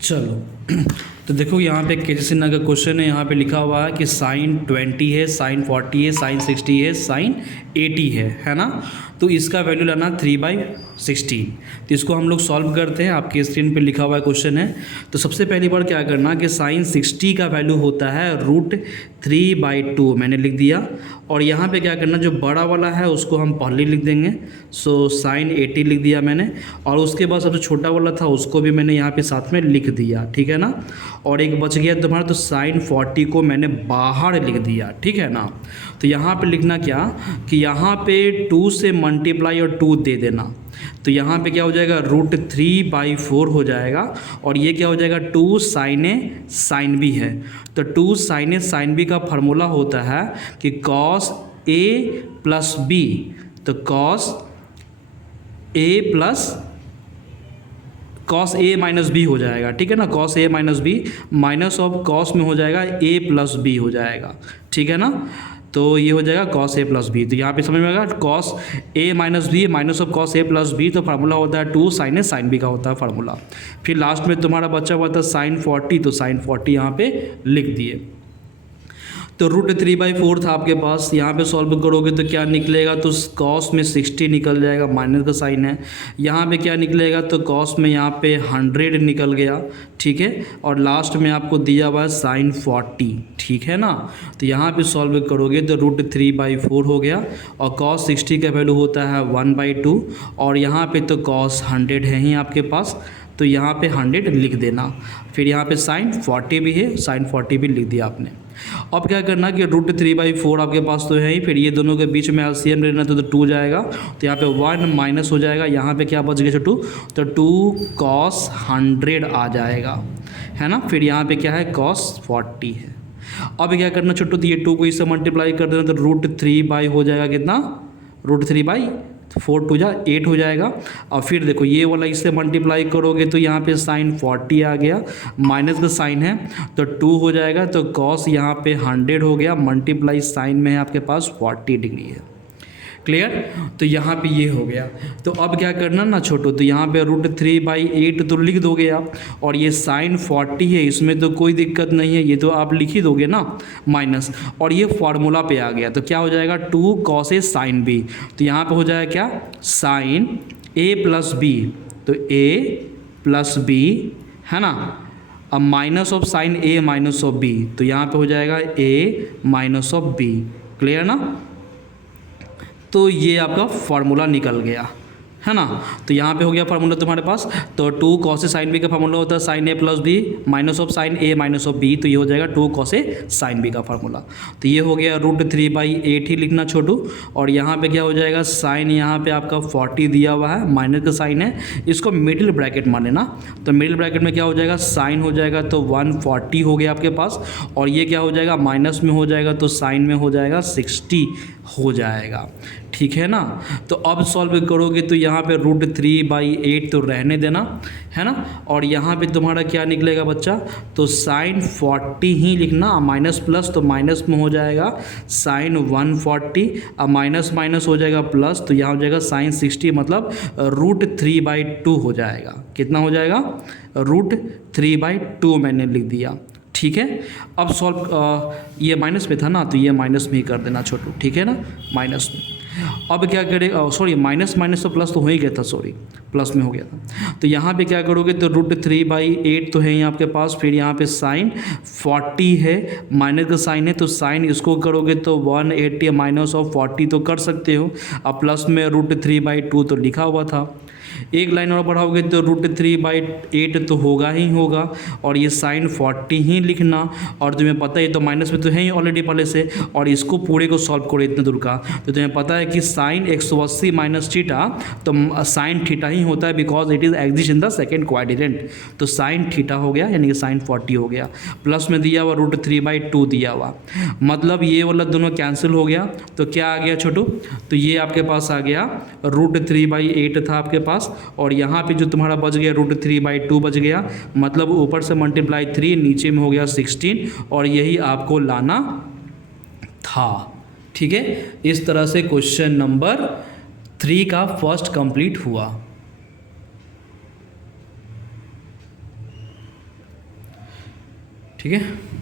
चलो तो देखो यहाँ पे के सिन्हा का क्वेश्चन है। यहाँ पे लिखा हुआ है कि साइन 20 है, साइन 40 है, साइन 60 है, साइन 80 है ना। तो इसका वैल्यू लाना 3/16। तो इसको हम लोग सॉल्व करते हैं। आपके स्क्रीन पे लिखा हुआ है क्वेश्चन है। तो सबसे पहली बार क्या करना कि साइन 60 का वैल्यू होता है √3/2 मैंने लिख दिया। और यहाँ पे क्या करना, जो बड़ा वाला है उसको हम पहले लिख देंगे। सो साइन 80 लिख दिया मैंने। और उसके बाद सबसे छोटा वाला था उसको भी मैंने यहाँ पे साथ में लिख दिया, ठीक है ना। और एक बच गया तुम्हारा, तो साइन 40 को मैंने बाहर लिख दिया, ठीक है ना। तो यहाँ पे लिखना क्या कि यहाँ पे 2 से मल्टीप्लाई और 2 दे देना। तो यहाँ पे क्या हो जाएगा, √3/4 हो जाएगा। और ये क्या हो जाएगा, 2 साइन ए साइन बी है। तो 2 साइन ए साइन बी का फार्मूला होता है कि कॉस ए प्लस बी। तो कॉस ए माइनस बी हो जाएगा, ठीक है ना। Cos A minus B minus of cos में हो जाएगा ए प्लस बी हो जाएगा, ठीक है ना। तो ये हो जाएगा कॉस ए प्लस बी। तो यहाँ पे समझ में आएगा, cos A minus B minus of cos A plus B. तो फार्मूला होता है 2 साइन ए साइन बी का होता है फार्मूला। फिर लास्ट में तुम्हारा बच्चा हुआ था साइन 40। तो साइन 40 यहाँ पे लिख दिए। तो √3/4 था आपके पास। यहाँ पे सॉल्व करोगे तो क्या निकलेगा, तो कॉस में 60 निकल जाएगा, माइनस का साइन है। यहाँ पे क्या निकलेगा, तो कॉस में यहाँ पे 100 निकल गया, ठीक है। और लास्ट में आपको दिया हुआ है साइन 40, ठीक है ना। तो यहाँ पे सॉल्व करोगे तो √3/4 हो गया। और कॉस 60 का वैल्यू होता है 1/2। और यहाँ पे तो कॉस 100 है ही आपके पास, तो यहाँ पे 100 लिख देना। फिर यहाँ पे साइन 40 भी है, साइन 40 भी लिख दिया आपने। अब क्या करना कि √3/4 आपके पास तो है ही। फिर ये दोनों के बीच में एलसीएम लेना तो 2 जाएगा। तो यहाँ पे 1 माइनस हो जाएगा। यहाँ पे क्या बच गया छोटू, तो 2 cos 100 आ जाएगा, है ना। फिर यहाँ पे क्या है, cos 40 है। अब क्या करना छोटू, तो ये 2 को इससे मल्टीप्लाई कर देना। तो √3 हो जाएगा कितना, √3/4 2 8 हो जाएगा। और फिर देखो ये वाला इससे मल्टीप्लाई करोगे तो यहाँ पे साइन 40 आ गया, माइनस का साइन है तो 2 हो जाएगा। तो कॉस यहाँ पे 100 हो गया, मल्टीप्लाई साइन में है आपके पास 40 डिग्री है। क्लियर। तो यहाँ पे ये हो गया। तो अब क्या करना ना छोटो, तो यहाँ पे √3/8 तो लिख दोगे आप। और ये साइन 40 है, इसमें तो कोई दिक्कत नहीं है, ये तो आप लिख ही दोगे ना, माइनस। और ये फार्मूला पे आ गया तो क्या हो जाएगा, 2 cos ए साइन बी। तो यहाँ पे हो जाएगा क्या, साइन ए प्लस बी। तो ए प्लस बी है ना। अब minus of sine A minus of B. तो यहाँ पे हो जाएगा A minus of B. Clear ना। तो ये आपका फार्मूला निकल गया, है ना। तो यहाँ पे हो गया फार्मूला तुम्हारे पास। तो 2 cos ए साइन बी का फार्मूला होता है sine A plus B minus of sine A minus of B. तो ये हो जाएगा 2 cos ए साइन बी का फार्मूला। तो ये हो गया √3/8 ही लिखना छोटू। और यहाँ पे क्या हो जाएगा, साइन यहाँ पे आपका 40 दिया हुआ है, माइनस का साइन है, इसको मिडिल ब्रैकेट माने ना। तो मिडिल ब्रैकेट में क्या हो जाएगा, साइन हो जाएगा तो 140 हो गया आपके पास। और ये क्या हो जाएगा, माइनस में हो जाएगा तो साइन में हो जाएगा 60 हो जाएगा, ठीक है ना। तो अब सॉल्व करोगे तो यहाँ पे √3/8 तो रहने देना, है ना। और यहाँ पे तुम्हारा क्या निकलेगा बच्चा, तो साइन 40 ही लिखना, माइनस प्लस तो माइनस में हो जाएगा साइन 140। अब माइनस माइनस हो जाएगा प्लस, तो यहाँ हो जाएगा साइन 60, मतलब √3/2 हो जाएगा। कितना हो जाएगा, √3/2 मैंने लिख दिया, ठीक है। अब सॉल्व, ये माइनस में था ना, तो ये माइनस में ही कर देना छोटू, ठीक है ना, माइनस में। अब क्या करें, सॉरी माइनस माइनस तो प्लस तो हो ही गया था, सॉरी प्लस में हो गया था। तो यहाँ पे क्या करोगे, तो √3/8 तो है ही आपके पास। फिर यहाँ पे साइन 40 है, माइनस का साइन है, तो साइन इसको करोगे तो 180 माइनस ऑफ 40 तो कर सकते हो। अब प्लस में √3/2 तो लिखा हुआ था। एक लाइन और बढ़ाओगे तो √3/8 तो होगा ही होगा। और ये साइन 40 ही लिखना। और तुम्हें पता है तो माइनस में तो है ही ऑलरेडी पहले से। और इसको पूरे को सॉल्व करो इतने दूर का, तो तुम्हें पता है कि साइन 180 माइनस थीटा तो साइन थीटा ही होता है, because it is exist in the second quadrant. तो साइन थीटा हो गया, यानी कि साइन 40 हो गया। प्लस में दिया हुआ √3/2 दिया हुआ, मतलब ये वाला दोनों कैंसिल हो गया। तो क्या आ गया छोटू, तो ये आपके पास आ गया √3/8 था आपके पास। और यहाँ पे जो तुम्हारा बच गया √3/2 बच गया, मतलब ऊपर से मल्टीप्लाई 3, नीचे में हो गया 16। और यही आपको लाना था, ठीक है। इस तरह से क्वेश्चन नंबर 3 का फर्स्ट कंप्लीट हुआ। ठीक है।